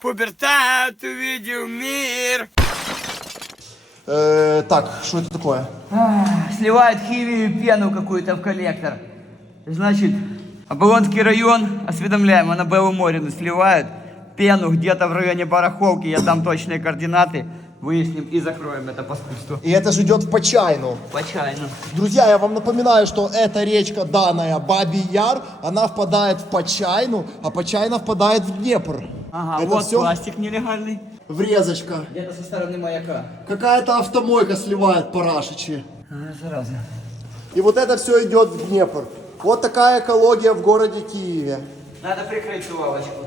Пубертат увидел мир. Так, что это такое? Сливает химию и пену какую-то в коллектор. Значит, Оболонский район, осведомляем, на Белом море сливают пену где-то в районе Барахолки. Я дам точные координаты, выясним и закроем это паскудство. И это же идет в Почайну. Почайно. Друзья, я вам напоминаю, что эта речка данная Бабий Яр, она впадает в Почайну, а Почайна впадает в Днепр. Ага, это вот все пластик нелегальный. врезочка. Где-то со стороны маяка. Какая-то автомойка сливает парашичи. Зараза. И вот это все идет в Днепр. Вот такая экология в городе Киеве. Надо прикрыть эту лавочку.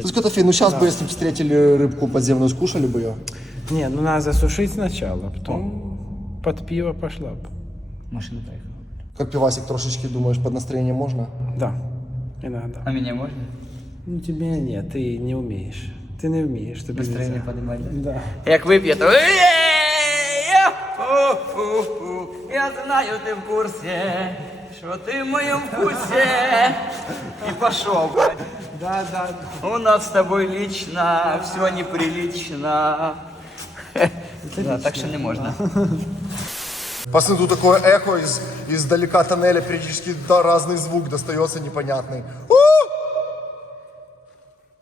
Слушай, Котофей, ну сейчас бы, если бы встретили рыбку подземную, скушали бы ее? Не, ну надо засушить сначала, потом под пиво пошла бы. Машина поехала. Как пивасик трошечки, думаешь, под настроение можно? Да, иногда. А меня можно? Ну тебе нет, ты не умеешь. Ты не умеешь, тебе Настроение нельзя. поднимать, да? Да. Як вип'є, то я знаю, ти в курсі, що ти в моєму вкусі. І пошел, блядь. Да, да. У нас с тобой лично все неприлично. Да, так что не можно. Пацаны, тут такое эхо издалека тоннеля, периодически разный звук достается непонятный.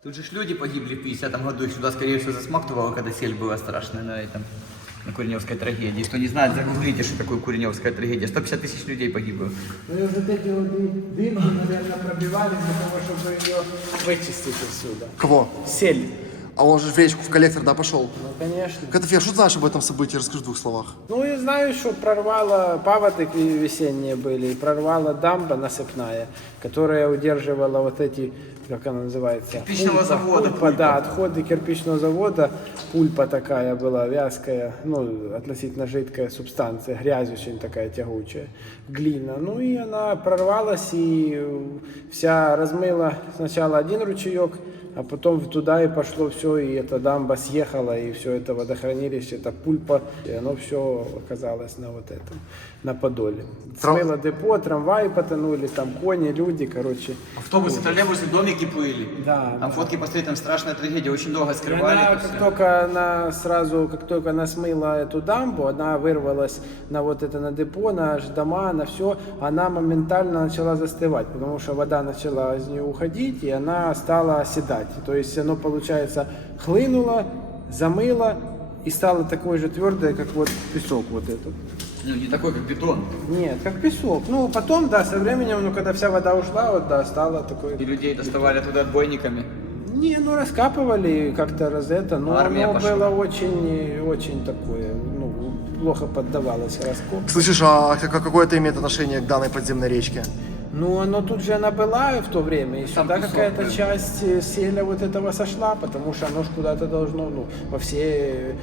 Тут же ж люди погибли в 50-м году, их сюда, скорее всего, засмактывало, когда сель была страшная на этом, на Куреневской трагедии. Кто не знает, загуглите, что такое Куреневская трагедия. 150 тысяч людей погибло. Ну и вот эти вот дымки, наверное, пробивались для того, чтобы ее вычистить отсюда. Кого? Сель. А он же в речку, в коллектор, да, пошел? Ну, конечно. Котофей, что ты знаешь об этом событии? Расскажи в двух словах. Ну, я знаю, что прорвало, паводок весенние были, и прорвала дамба насыпная, которая удерживала вот эти, как она называется? Кирпичного завода, Пульпа, да, отходы кирпичного завода. Пульпа такая была, вязкая, ну, относительно жидкая субстанция, грязь очень такая тягучая, глина. Ну, и она прорвалась, и вся размыла сначала один ручеек, а потом туда и пошло все, и эта дамба съехала, и все это водохранилище, это пульпа, и оно все оказалось на вот этом, на Подоле. Смыло депо, трамваи потонули, там кони, люди, короче. Автобусы, троллейбусы, домики плыли. Да, Там да. фотки посмотреть, там страшная трагедия, очень долго И скрывали. она, это как всё. только она сразу, как только она смыла эту дамбу, она вырвалась на вот это, на депо, на дома, на все, она моментально начала застывать, потому что вода начала из нее уходить, и она стала оседать. То есть оно, получается, хлынуло, замыло и стало такое же твердое, как вот песок вот этот. Ну, не такой, как бетон. Нет, как песок. Ну, потом, да, со временем, ну, когда вся вода ушла, вот, да, стало такое... И людей доставали туда отбойниками. Не, ну раскапывали как-то раз это, но Армия оно пошла. было очень такое, ну, плохо поддавалось раскоп. Слышишь, а какое это имеет отношение к данной подземной речке? Ну, оно тут же она была в то время, и Там сюда песок, какая-то да. часть селя вот этого сошла, потому что оно ж куда-то должно, ну, во все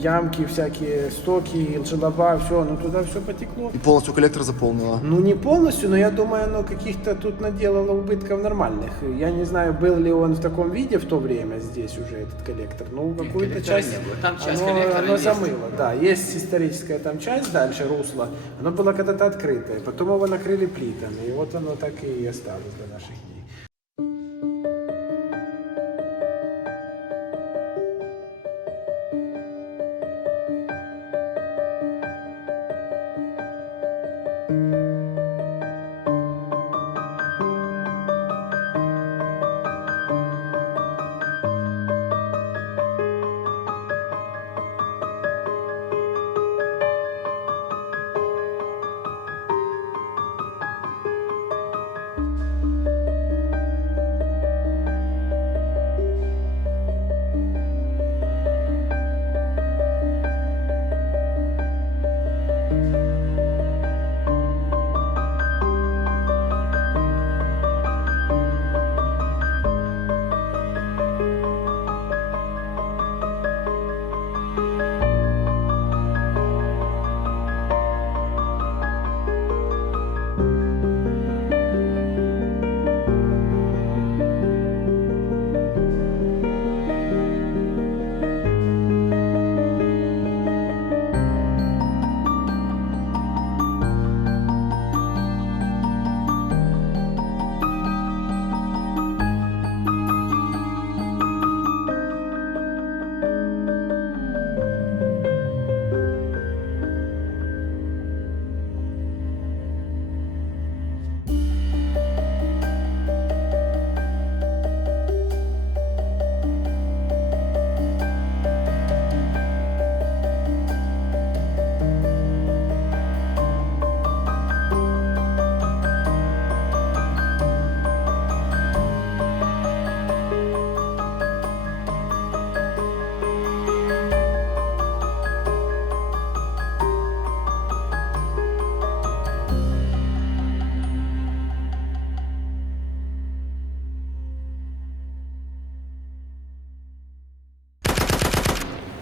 ямки, всякие стоки, желоба, все, оно туда все потекло. И полностью коллектор заполнила. Ну, не полностью, но я думаю, оно каких-то тут наделало убытков нормальных. Я не знаю, был ли он в таком виде в то время здесь уже, этот коллектор. Ну, какую-то коллектора часть, не было. Там часть оно, коллектора оно есть. замыло. Да, есть историческая там часть дальше, русло. Оно было когда-то открытое, потом его накрыли плитами. И вот оно так и осталось до наших дней.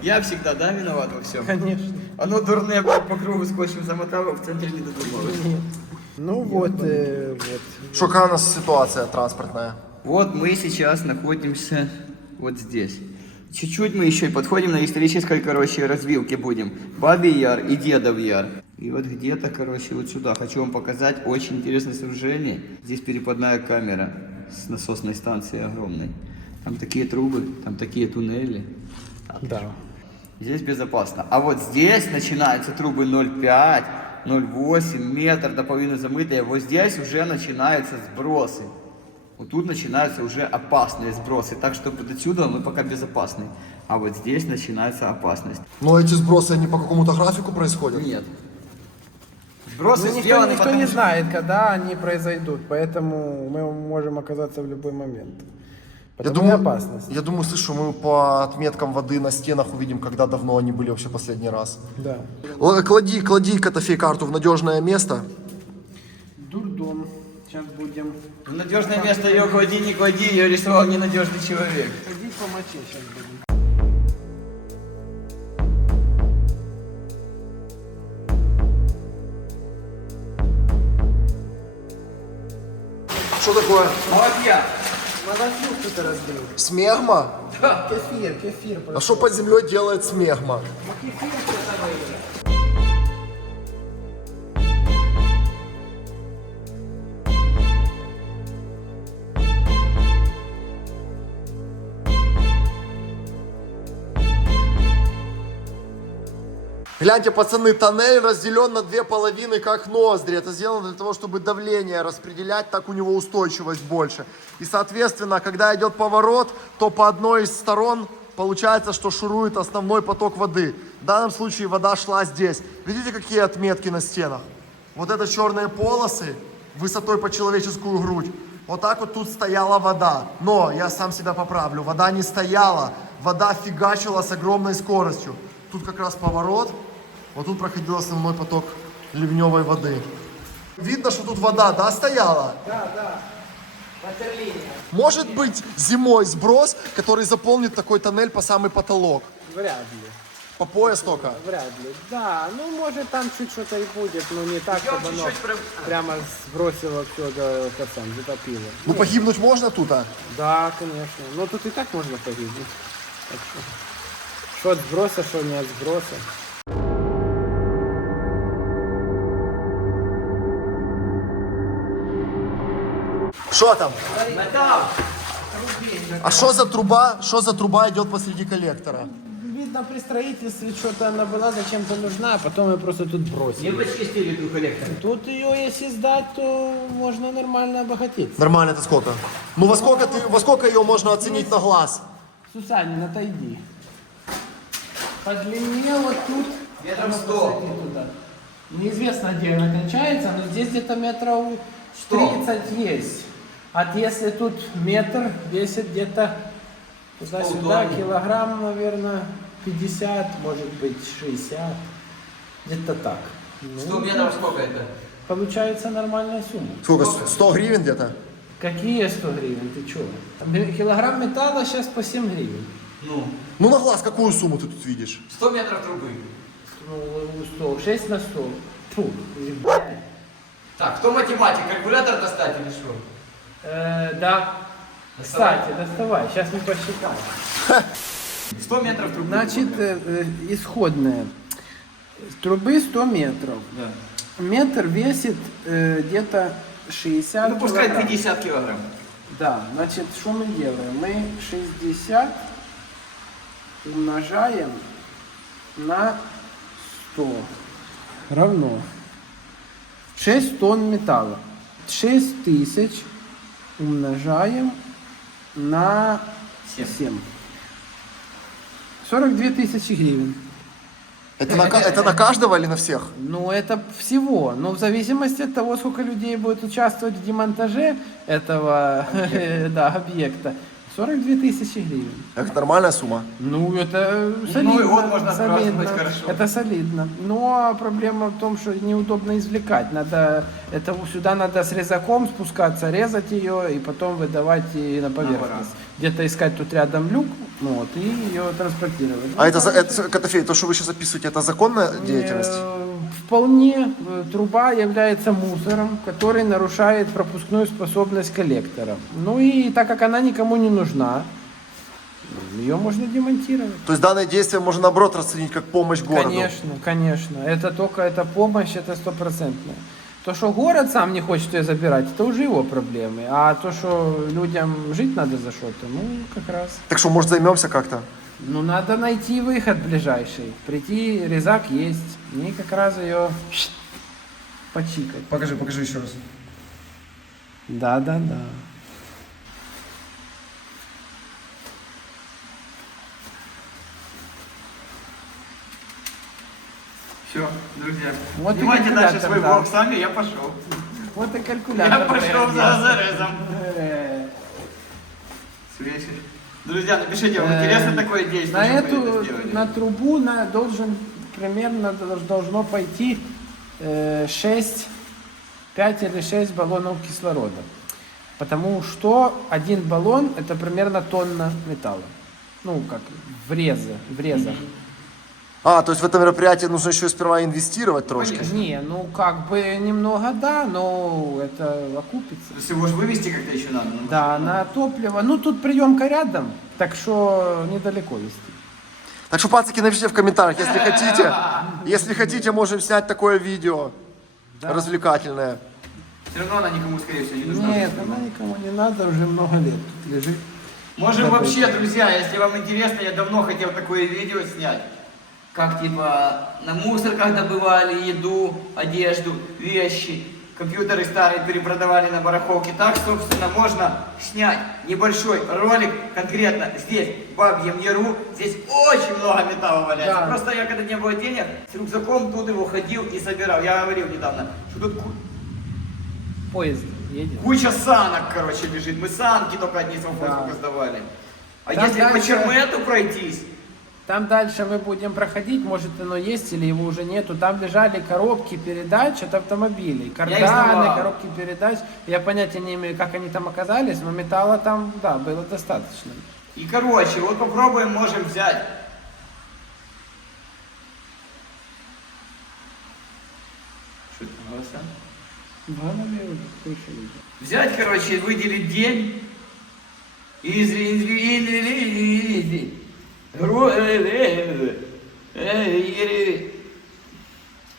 Я всегда, да, виноват во всем? Конечно. Оно дурное, блядь, по кругу скотчем замотало, в центре не додумалось. Ну вот. Что, какая у нас ситуация транспортная? Вот мы сейчас находимся вот здесь. Чуть-чуть мы еще и подходим на исторической, короче, развилке будем. Бабий Яр и Дедов Яр. И вот где-то, короче, вот сюда хочу вам показать очень интересное сооружение. Здесь перепадная камера с насосной станцией огромной. Там такие трубы, там такие туннели. Да. Здесь безопасно. А вот здесь начинаются трубы 0,5, 0,8 метр до половины замытые. Вот здесь уже начинаются сбросы. Вот тут начинаются уже опасные сбросы. Так что до отсюда мы пока безопасны. А вот здесь начинается опасность. Но эти сбросы, они по какому-то графику происходят? Нет. Сбросы Ну, сделаны никто потому не что- знает, когда они произойдут, поэтому мы можем оказаться в любой момент. Потому и опасность. Я думаю, слышу, мы по отметкам воды на стенах увидим, когда давно они были вообще последний раз. Да. Клади Котофей карту в надежное место. Дурдом. Сейчас будем. В надежное место ее клади, не клади, ее рисовал ненадежный человек. Ходить по моче сейчас будем. Что такое? Молодья! Молодцу кто-то разбил. Смегма? Кефир. А что под землей делает смегма? Гляньте, пацаны, тоннель разделен на две половины, как ноздри. Это сделано для того, чтобы давление распределять, так у него устойчивость больше. И, соответственно, когда идет поворот, то по одной из сторон получается, что шурует основной поток воды. В данном случае вода шла здесь. Видите, какие отметки на стенах? Вот это черные полосы высотой по человеческую грудь. Вот так вот тут стояла вода. Но, я сам себя поправлю, вода не стояла. Вода фигачила с огромной скоростью. Тут как раз поворот. Вот тут проходил основной поток ливневой воды. Видно, что тут вода, да, стояла? Да. Ватерлиния. Может быть зимой сброс, который заполнит такой тоннель по самый потолок? Вряд ли. По пояс только? Вряд ли. Да, ну может там чуть что-то и будет, но не так, чтобы оно прямо сбросило все до конца, затопило. Ну погибнуть можно тут, а? Да, конечно. Но тут и так можно погибнуть. Так что от сброса, что не от сброса. Что там? Металл! А что за труба? Что за труба идет посреди коллектора? Видно, при строительстве что-то она была зачем-то нужна, а потом ее просто тут Не бросили. почистили эту коллектор. Тут ее, если сдать, то можно нормально обогатиться. Нормально, это сколько? Ну во сколько ее можно оценить на глаз? Сусанин, отойди. По длине вот тут. Метров 100. Посади туда. Неизвестно, где она кончается, но здесь где-то метров 30 есть. А если тут метр, весит где-то туда-сюда, Полтонны. килограмм, наверное, 50, может быть, 60. Где-то так. Ну, 100 метров сколько это? Получается нормальная сумма. Сколько? 100 гривен где-то? Какие 100 гривен? Ты чё? Килограмм металла сейчас по 7 гривен. Ну, Ну на глаз какую сумму ты тут видишь? 100 метров трубы. Ну, 100, 6 на 100. Фу, Так, кто математик? Калькулятор достать или что? да. Кстати, доставай, сейчас мы посчитаем. 100 метров трубы. Значит, исходная. Трубы 100 метров. Да. Метр весит где-то 60 Ну пускай килограмм. 50 килограмм. Да, значит, что мы делаем? Мы 60 умножаем на 100 равно 6 тонн металла. 6 тысяч умножаем на 7. 42 тысячи гривен. Это на каждого или на всех? Ну, это всего. Но в зависимости от того, сколько людей будет участвовать в демонтаже этого объекта, 42 тысячи гривен. Это нормальная сумма. Ну, это солидно. Новый год можно солидно. праздновать хорошо. Это солидно. Но проблема в том, что неудобно извлекать. Сюда надо с резаком спускаться, резать ее и потом выдавать и на поверхность. где-то искать тут рядом люк, вот, и ее транспортировать. А это, Котофей, то, что вы сейчас описываете, это законная деятельность? Вполне труба является мусором, который нарушает пропускную способность коллектора. Ну и так как она никому не нужна, ее можно демонтировать. То есть данное действие можно наоборот расценить как помощь городу? Конечно, конечно. Это только эта помощь, это стопроцентная. То, что город сам не хочет ее забирать, это уже его проблемы. А то, что людям жить надо за что-то, ну, как раз. Так что, может, займемся как-то? Ну, надо найти выход ближайший. Прийти, резак есть. И как раз ее почикать. Покажи еще раз. Да. Все, друзья. Вот и Снимайте дальше калькулятор, свой да. блог сами, я пошел. Вот и калькулятор. Я пошел за зарезом. Э, Слышишь? Друзья, напишите, вам интересно такое действие? На что вы это эту, сделали? на трубу должен примерно должно пойти 6, 5 или 6 баллонов кислорода. Потому что один баллон это примерно тонна металла. Ну, как вреза. А, то есть в это мероприятие нужно еще сперва инвестировать трошки? Не, ну как бы немного да, но это окупится. То есть его же вывести как-то еще надо? Ну, Да, на топливо. Ну, тут приемка рядом, так что недалеко везти. Так что, пацаны, напишите в комментариях, если хотите. Если хотите, можем снять такое видео развлекательное. Все равно она никому, скорее всего, не нужна. Нет, она никому не надо, уже много лет тут лежит. Можем вообще, друзья, если вам интересно, я давно хотел такое видео снять. Как типа на мусорках добывали еду, одежду, вещи, компьютеры старые перепродавали на барахолке. Так, собственно, можно снять небольшой ролик конкретно здесь, в Бабьем Яру. Здесь очень много металла валяется. Да. Просто я, когда не было денег, с рюкзаком тут его ходил и собирал. Я говорил недавно, что тут Поезд едет. куча санок, короче, лежит. Мы санки только одни с Вовкой сдавали. А Там если по дальше- Чермету пройтись, Там дальше мы будем проходить, может оно есть или его уже нету. Там лежали коробки передач от автомобилей. Карданы, сдавал. коробки передач. Я понятия не имею, как они там оказались, но металла там, да, было достаточно. и короче, вот попробуем, можем взять. Что это, голоса? В голове уже слышали. Взять, короче, выделить день и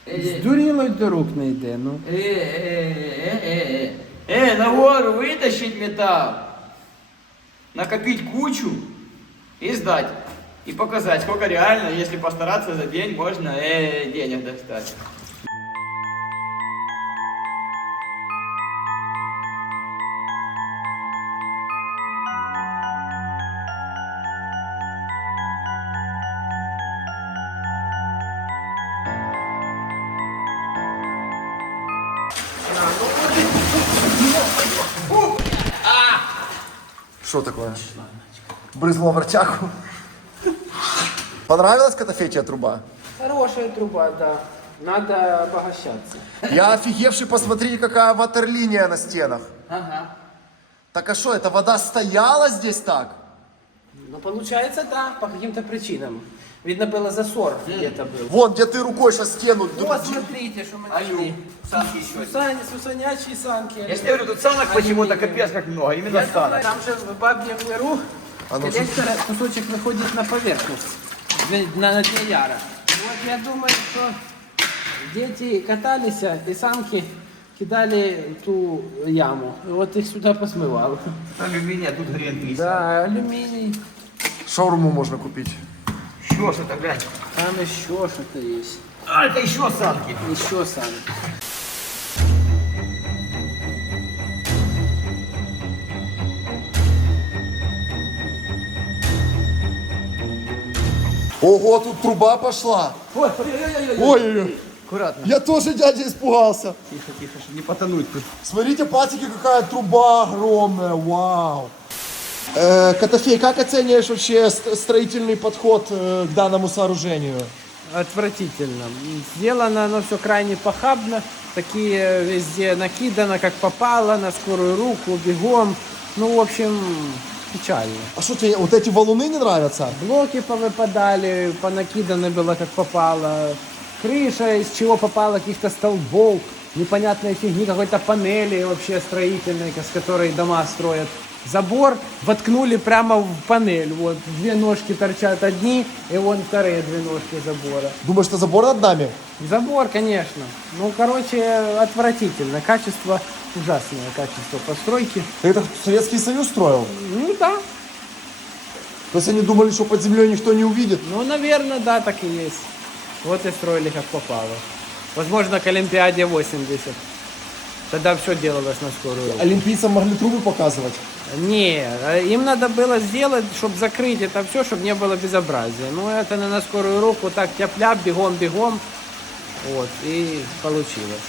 Здуріло до рук не йде, ну. на гору вытащить металл, накопить кучу и сдать. И показать, сколько реально, если постараться за день, можно денег достать. Что такое? Брызнула в ротяку. Понравилась Котофетия труба? Хорошая труба, да. Надо обогащаться. Я офигевший, посмотрите, какая ватерлиния на стенах. Ага. Так а что, эта вода стояла здесь так? Ну, получается, да, по каким-то причинам. Видно, было засор где-то был. Вон, где ты рукой сейчас стену... Вот, смотрите, что мы нашли. Санки еще. Сусанячие санки. Я же говорю, тут санок почему-то капец как много, именно Я думаю, санок. там же в Бабьем Яру А ну, коллектора кусочек выходит на поверхность, на дне яра. Вот я думаю, что дети катались и санки кидали в ту яму. И вот их сюда посмывало. Алюминия, тут хрен пись. Да, алюминий. Шаурму можно купить. Еще что-то, глянь. Там еще что-то есть. А, это еще санки. Еще санки. Ого, тут труба пошла. Ой-ой-ой. Аккуратно. Я тоже, дядя, испугался. Тихо, тихо, чтобы не потонуть тут. Смотрите, пацики, какая труба огромная. Вау. Котофей, как оцениваешь вообще строительный подход к данному сооружению? Отвратительно. Сделано оно все крайне похабно. Такие везде накидано, как попало, на скорую руку, бегом. Ну, в общем, печально. А что тебе, вот эти валуны не нравятся? Блоки повыпадали, понакиданы было как попало. Крыша из чего попало, каких-то столбов, непонятной фигни, какой-то панели вообще строительной, с которой дома строят. Забор воткнули прямо в панель. Вот, две ножки торчат одни, и вон вторые две ножки забора. Думаешь, что забор над нами? Забор, конечно. Ну, короче, отвратительно. Качество ужасное, качество постройки. Это Советский Союз строил? Ну да. То есть они думали, что под землей никто не увидит? Ну, наверное, да, так и есть. Вот и строили как попало. Возможно, к Олимпиаде 80. Тогда все делалось на скорую руку. Олимпийцам могли трубы показывать? Не, им надо было сделать, чтобы закрыть это все, чтобы не было безобразия. Ну, это на скорую руку так тяп-ляп, бегом-бегом. Вот, и получилось.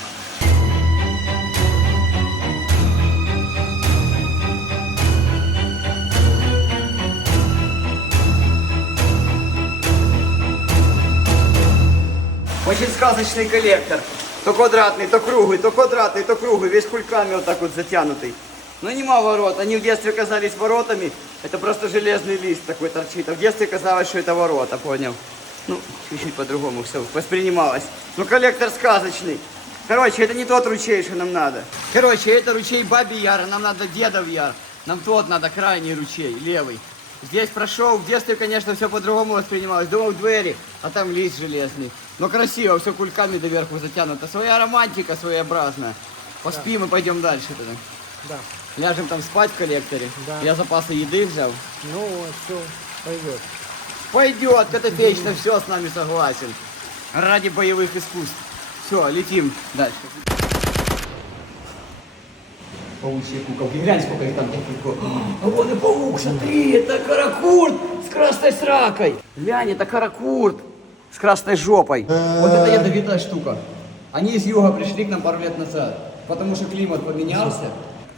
Очень сказочный коллектор. То квадратный, то круглый, то квадратный, то круглый, весь кульками вот так вот затянутый. Но нема ворот. Они в детстве казались воротами. Это просто железный лист такой торчит. А в детстве казалось, что это ворота, понял? Ну, чуть-чуть по-другому все воспринималось. Ну, коллектор сказочный. Короче, это не тот ручей, что нам надо. Короче, это ручей Бабий Яр, а нам надо Дедов Яр. Нам тот надо, крайний ручей, левый. Здесь прошел, в детстве, конечно, все по-другому воспринималось. Думал, двери, а там лист железный. Но красиво, все кульками доверху затянуто. Своя романтика своеобразная. Поспим и пойдем дальше тогда. Да. Ляжем там спать в коллекторе. Да. Я запасы еды взял. Ну вот, все, пойдет. Пойдет, Котофеич на все с нами согласен. Ради боевых искусств. Все, летим дальше. Паучьи куколки. Глянь, сколько их там таких. А вон и паук, смотри, это каракурт с красной сракой. Глянь, это каракурт с красной жопой. Вот это ядовитая штука. Они из юга пришли к нам пару лет назад, потому что климат поменялся.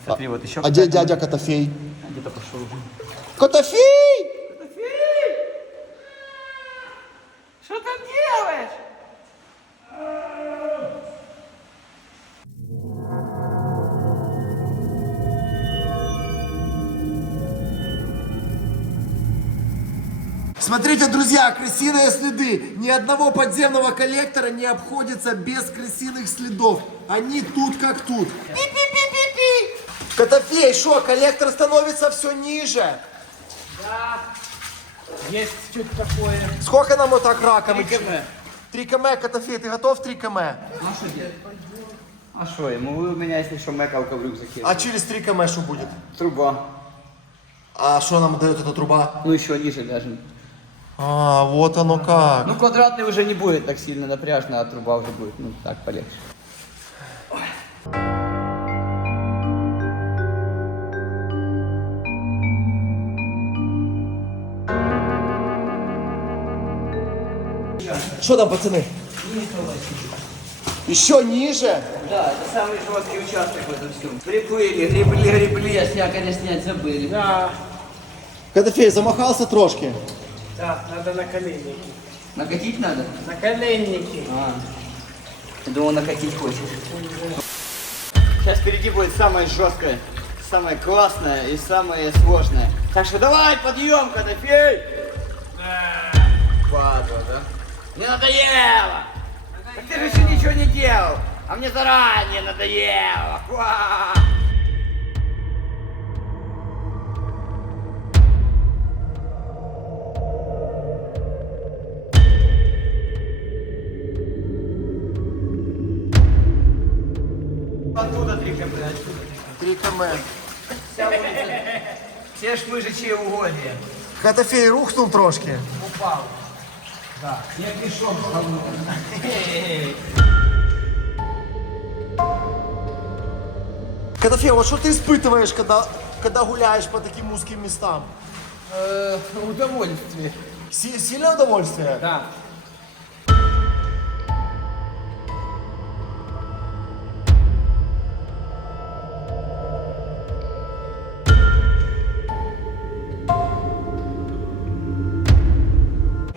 Смотри, вот еще. А где дядя Котофей? Где-то пошел. Котофей! Что там делаешь? Смотрите, друзья, крысиные следы. Ни одного подземного коллектора не обходится без крысиных следов. Они тут как тут. Пи-пи-пи-пи-пи. Котофей, что, коллектор становится все ниже? Да, есть чуть такое. Сколько нам вот так раком? 3 км. 3 км, Котофей, ты готов 3 км? А что делать? А что ему? У меня, если что, мэкалка в рюкзаке. А через 3 км что будет? Труба. А что нам дает эта труба? Ну еще ниже ляжем. А, вот оно как. Ну квадратный уже не будет так сильно напряжно, а труба уже будет, ну так, полегче. Что там, пацаны? Еще ниже? Да, это самый жесткий участок в этом всем. Приплыли, гребли, а якоря снять забыли. Да, Котофей, замахался трошки? да, надо наколенники. Накатить надо? Наколенники. А, я думал, накатить хочешь. Сейчас впереди будет самое жесткое, самое классное и самое сложное. Так что давай, подъем, Котофей! Падла, да? Мне надоело! Так ты же еще ничего не делал, а мне заранее надоело! Ва! Оттуда 3 км. 3 км. Вся улица, все шмыжичьи угодья. Котофей рухнул трошки. Упал. Да. Я пешок ставлю. Котофей, вот что ты испытываешь, когда гуляешь по таким узким местам? Удовольствие. Сильное удовольствие? Да.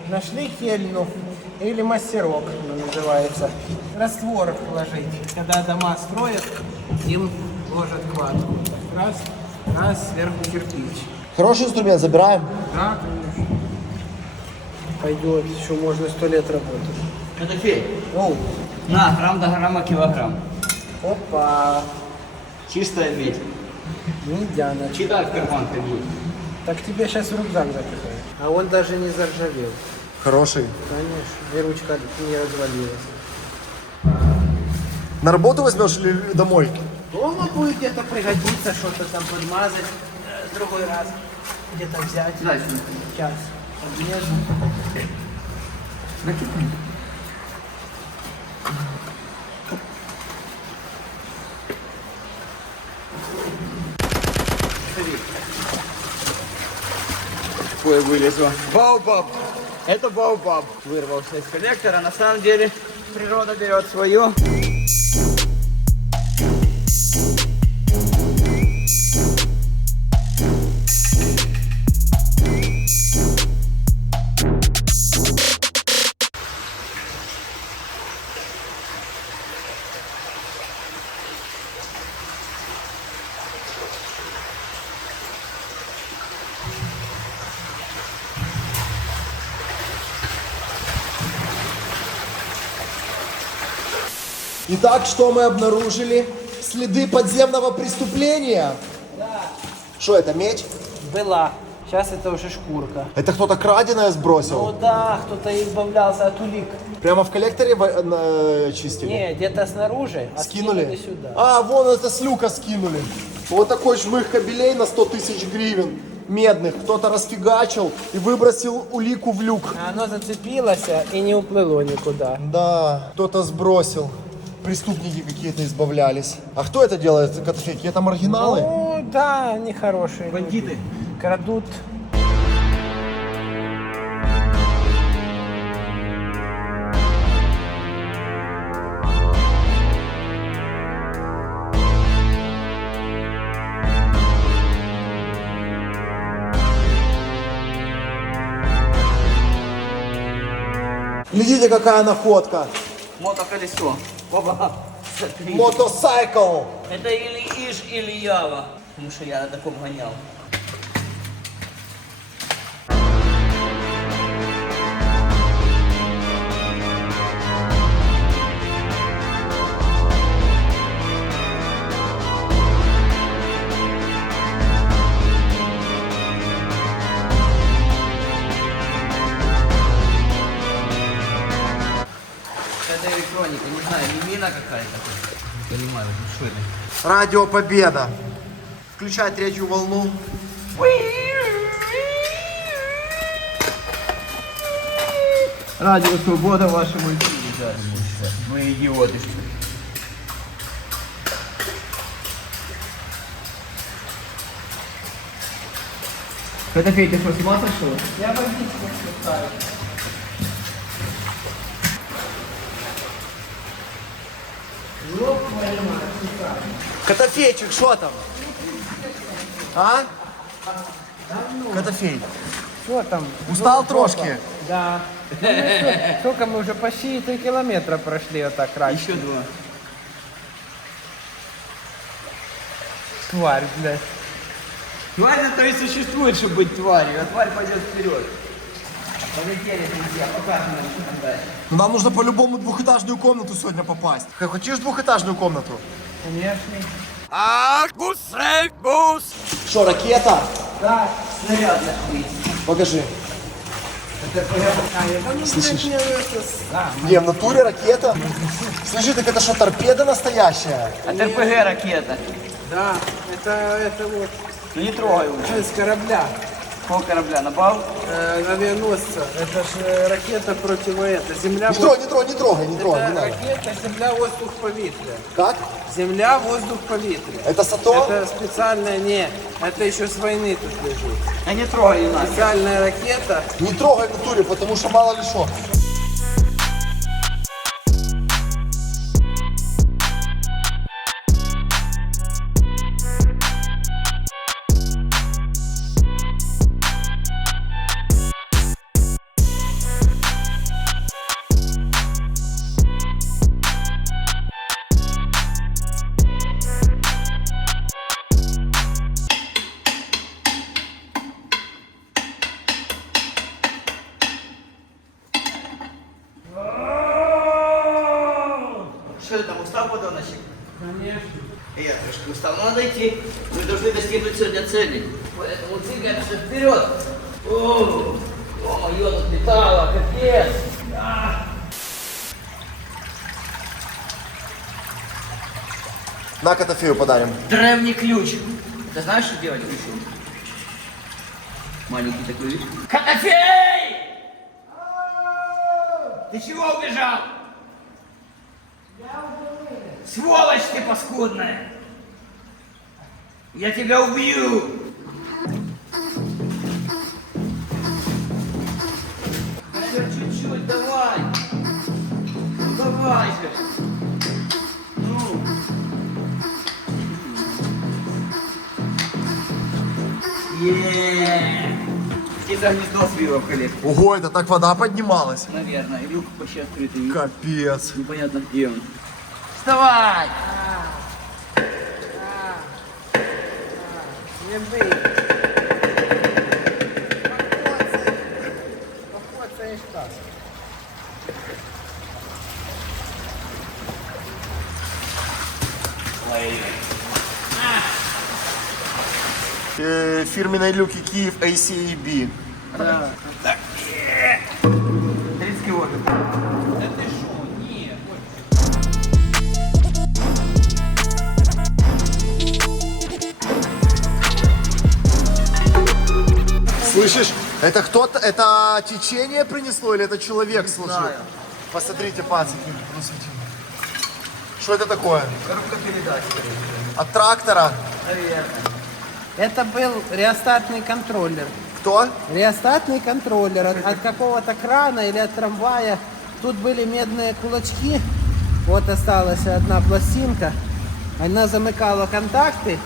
Нашли кельну или мастерок, она называется. Раствор ложить. Когда дома строят, им ложат кладку. Раз, раз, сверху кирпич. Хороший инструмент, забираем. Да, конечно. Пойдет, еще можно 100 лет работать. Котофей, Оу. на, грамм до грамма килограмм. Опа. Чистая медь. Медяна. Читай в карман будет. Так тебе сейчас в рюкзак запихают. А он даже не заржавел. Хороший. Конечно. И ручка не развалилась. На работу возьмешь или домой? Дома будет где-то пригодиться, что-то там подмазать. В другой раз где-то взять. Дальше. Сейчас. Отрежу. Ой, вылезло. Баобаб. Это баобаб. Вырвался из коллектора. На самом деле природа берет свое. Итак, что мы обнаружили? Следы подземного преступления. Да. Что это, медь? Была. Сейчас это уже шкурка. Это кто-то краденое Ну сбросил? да, кто-то избавлялся от улик. Прямо в коллекторе чистили? Не, где-то снаружи, а Скинули? сюда. А, вон это с люка скинули. Вот такой жмых кабелей на 100 тысяч гривен медных. Кто-то расфигачил и выбросил улику в люк. А оно зацепилось и не уплыло никуда. Да, кто-то сбросил. Преступники какие-то избавлялись. А кто это делает, Котофейки? Это маргиналы? Ну да, они хорошие. Бандиты. люди. Крадут. Глядите, какая находка. Мотоколесо. Оба. Смотри. Мотоцикл. Это или Иж, или Ява. Потому что я на таком гонял. Это электроника, не знаю, не мина какая-то. Не понимаю, что это. Радио Победа. Включай третью волну. Радио Свобода вашему эфире, да. Вы идиоты, что ли? Котофей, ты что, с ума сошел? Я водичку спускаю. Котофейчик, что там? А? Котофей, Что там? устал трошки? Да. Ну, сколько мы уже почти 3 километра прошли вот так раньше. Еще два. Тварь, блядь. Тварь на то и существует, чтобы быть тварью, а тварь пойдет вперед. Полетели, друзья, покажем нам, что там дальше. Ну, нам нужно по-любому двухэтажную комнату сегодня попасть. Хочешь двухэтажную комнату? Конечно. Аркус Рейкус! Что, ракета? Да, снаряд нахуй. Покажи. Слышишь? Не, в натуре ракета. Слушай, так это что, торпеда настоящая? Это РПГ ракета. Да, это вот Ну не трогай уже. с корабля. Какого корабля? На бал? Авианосца. Это же ракета против этого. Земля, Не трогай, не трогай, не трогай, не трогай, не это надо. ракета, земля, воздух, повітря. Как? Земля, воздух, повітря. Это САТО? Это специальная, не, это еще с войны тут лежит. А не трогай нас. Специальная ракета. Не трогай в натуре, потому что мало ли что. Что ты там, устал, подоночек? Конечно. Я трошки устал. Но надо идти. Мы должны достигнуть сегодня цели. Поэтому двигаемся вперед. О-моё, тут металла, капец. На Котофею подарим. Древний ключ. Ты знаешь, что делать ключом? Маленький такой, видишь? Котофей! Ты чего убежал? Сволочь ты паскудная! Я тебя убью! Наверное, чуть-чуть, давай! Ну давай же! Ну! И за гнездо свило в коллег. Ого, это так вода поднималась. Наверное, и люк почти открытый. Капец. Непонятно где он. Вставай! Не бий. Походцаєш так. Фирменные люки Киев ACAB. 30 километров. Да ты шо? Нет. Слышишь? Это кто-то, это течение принесло или это человек сложил? знаю. Посмотрите, пацаны. Что это такое? Коробка передач. От трактора? Наверное. Это был реостатный контроллер. Кто? Реостатный контроллер от какого-то крана или от трамвая. Тут были медные кулачки. Вот осталась одна пластинка. Она замыкала контакты.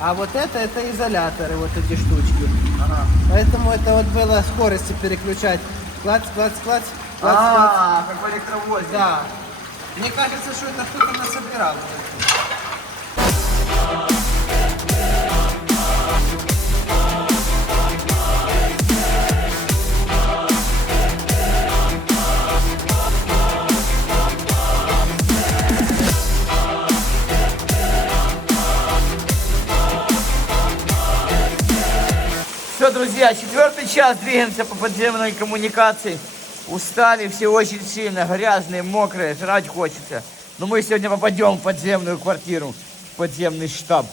А вот это изоляторы, вот эти штучки. Ага. Поэтому это вот было скорости переключать. Клац, клац, клац, клац, клац. Как в электровозе. Да. Мне кажется, что это кто-то насобирал. Все, друзья, 4-й час двигаемся по подземной коммуникации. Устали все очень сильно, грязные, мокрые, жрать хочется. Но мы сегодня попадем в подземную квартиру, в подземный штаб.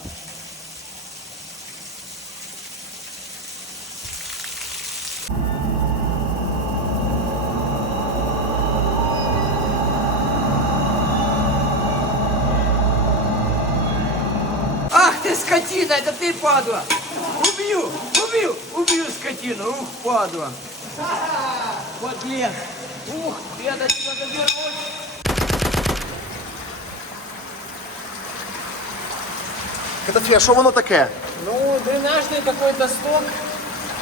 Ах ты, скотина, это ты, падла! Убью скотину, ух, падла! Подлец! Ух, я до тебя доберусь! Котофей, а що воно таке? Ну, дренажный какой-то сток,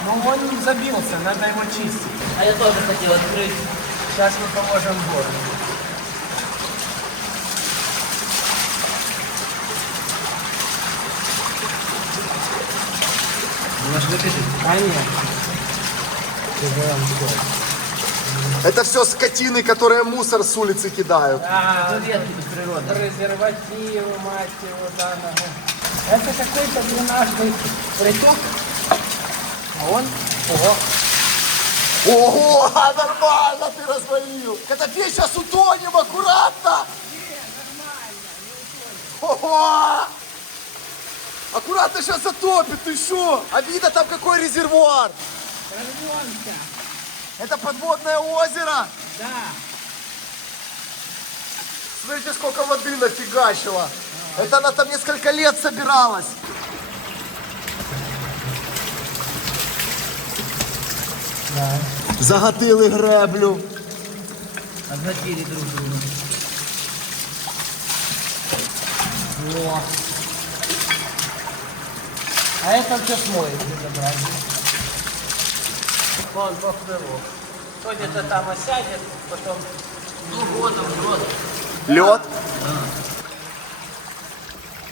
но он забился, надо его чистить. А я тоже хотел открыть. Сейчас мы поможем городу. Конечно. Это все скотины, которые мусор с улицы кидают. Да, Ветки тут природа. презервативы, мать его, да, нога. Это какой-то дренажный приток, а он, ого, Ого, нормально ты развалил. Котофей, сейчас утонем, аккуратно. Ого! Аккуратно сейчас затопит, ты что? А видно там какой резервуар? прорвемся, Это подводное озеро. да. Смотрите, сколько воды нафигачило. Это она там несколько лет собиралась. Загатили греблю. Обгатили друг друга. Во. А это все смоет безобразие. Вон поплывок. Кто где-то там осядет, потом... Ну вот он, вот. Лед.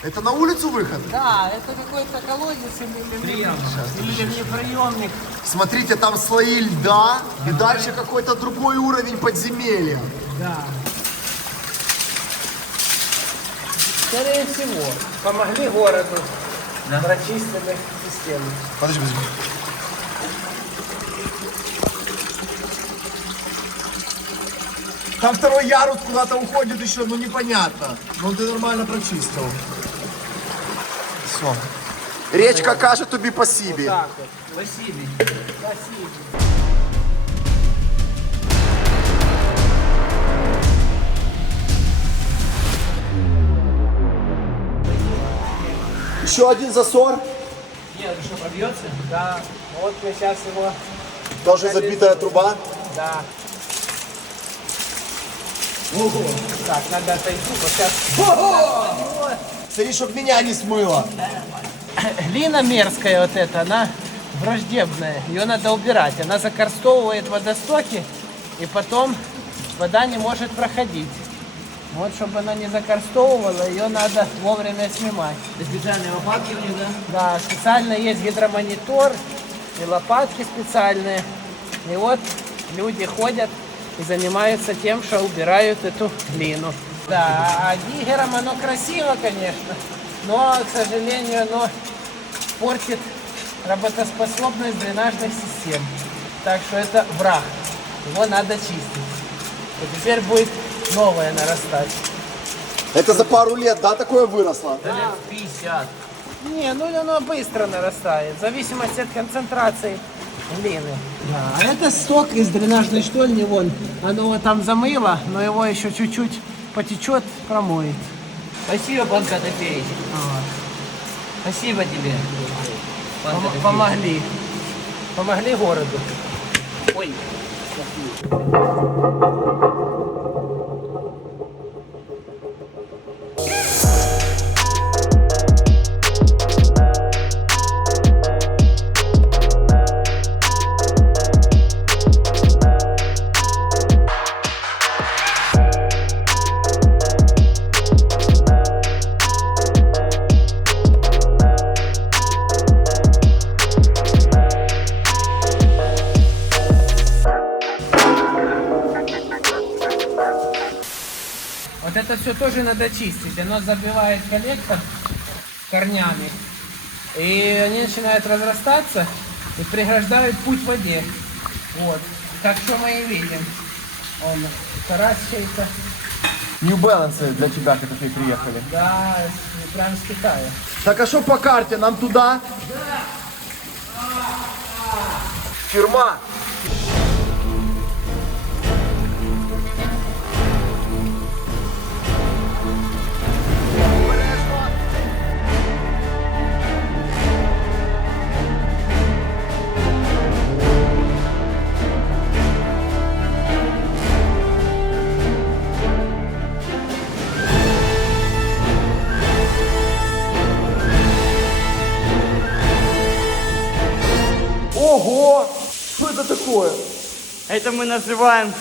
Это на улицу выход? Да, это какой-то колодец или неприемник. Смотрите, там слои льда, и дальше какой-то другой уровень подземелья. Да. Скорее всего, помогли городу. Прочистили систему. Подожди. Там второй ярус куда-то уходит еще, ну непонятно. Ну ты нормально прочистил. Все. Речка каже тобі спасибі. Так вот. Спасибо. Спасибо. Еще один засор. Нет, ну что, пробьется? Да. Вот мы сейчас его... Тоже забитая труба. Да. Ого. Так, надо отойти, вот сейчас... Смотри, чтоб меня не смыло. Глина мерзкая вот эта, она враждебная. Ее надо убирать. Она закорстовывает водостоки, и потом вода не может проходить. Вот, чтобы она не закорстовывала, ее надо вовремя снимать. Это специальные лопатки у них, да? Да, специально есть гидромонитор и лопатки специальные. И вот люди ходят и занимаются тем, что убирают эту глину. Да, а диггером оно красиво, конечно, но, к сожалению, оно портит работоспособность дренажных систем. Так что это враг. Его надо чистить. И теперь будет новое нарастать. Это за пару лет, да, такое выросло? Да лет 50. Не, ну оно быстро нарастает, в зависимости от концентрации глины. Да, а это сток из дренажной штольни, вон, оно вот там замыло, но его еще чуть-чуть потечет, промоет. Спасибо, пан Котофеевич. Спасибо тебе. Пан Котофеевич. Помогли. Помогли городу. Ой. Вот это все тоже надо чистить. Оно забивает коллектор корнями. И они начинают разрастаться и преграждают путь воде. Вот. Так что мы и видим. Он карась чей-то. New Balance для тебя, которые приехали. Да, прям с Китая. Так а что по карте? Нам туда? Фирма. Ого! Что это такое? Это мы называем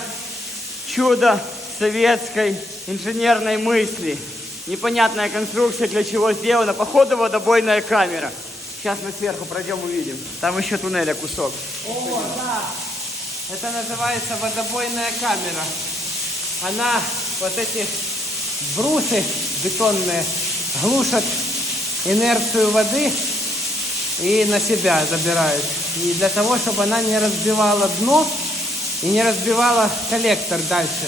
чудо советской инженерной мысли. Непонятная конструкция, для чего сделана. Походу водобойная камера. Сейчас мы сверху пройдем, увидим. Там еще туннеля кусок. О, да. Это называется водобойная камера. Она, вот эти брусы бетонные, глушат инерцию воды и на себя забирают. И для того, чтобы она не разбивала дно и не разбивала коллектор дальше,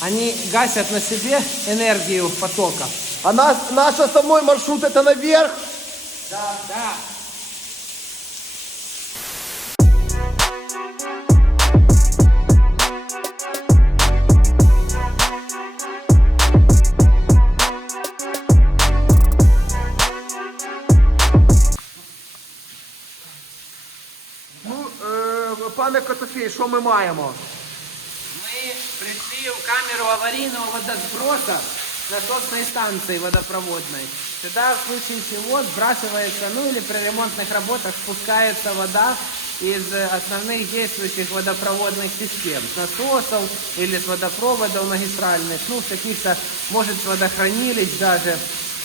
они гасят на себе энергию потока. А наш основной маршрут это наверх? Да, да. Ну, пане Котофей, що ми маємо? Мы пришли в камеру аварийного водосброса насосной станции водопроводной. Сюда в случае чего сбрасывается, ну или при ремонтных работах спускается вода из основных действующих водопроводных систем. С насосов или с водопроводов магистральных, ну с каких-то, может с водохранилищ даже.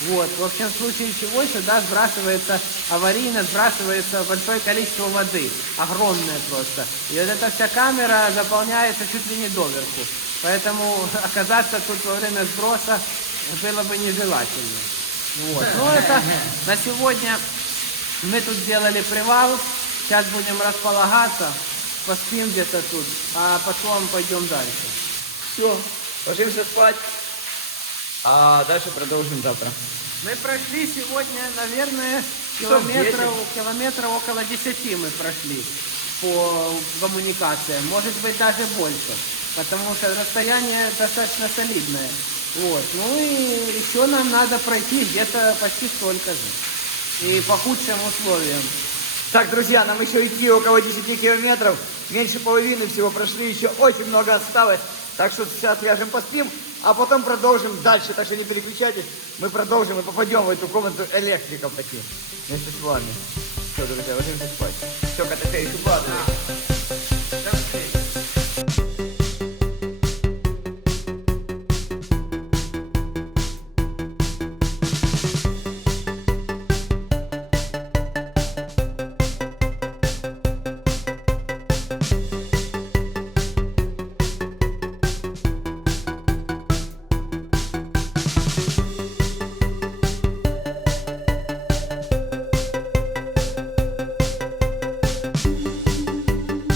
Вот. В общем, в случае чего сюда сбрасывается, аварийно сбрасывается большое количество воды. Огромное просто. И вот эта вся камера заполняется чуть ли не доверху. Поэтому оказаться тут во время сброса было бы нежелательно. Вот. Ну, это на сегодня мы тут сделали привал. Сейчас будем располагаться, поспим где-то тут, а потом пойдем дальше. Все, ложимся спать, а дальше продолжим завтра. Мы прошли сегодня, наверное, Часов 10. километров около 10 мы прошли по коммуникациям, может быть даже больше, потому что расстояние достаточно солидное. Вот. Ну и еще нам надо пройти где-то почти столько же. И по худшим условиям. Так, друзья, нам еще идти около 10 километров, меньше половины всего прошли, еще очень много осталось. Так что сейчас ляжем поспим, а потом продолжим дальше. Так что не переключайтесь, мы продолжим и попадем в эту комнату электриков таких вместе с вами. Все, друзья, ложимся спать. Все, КТТ еще падает.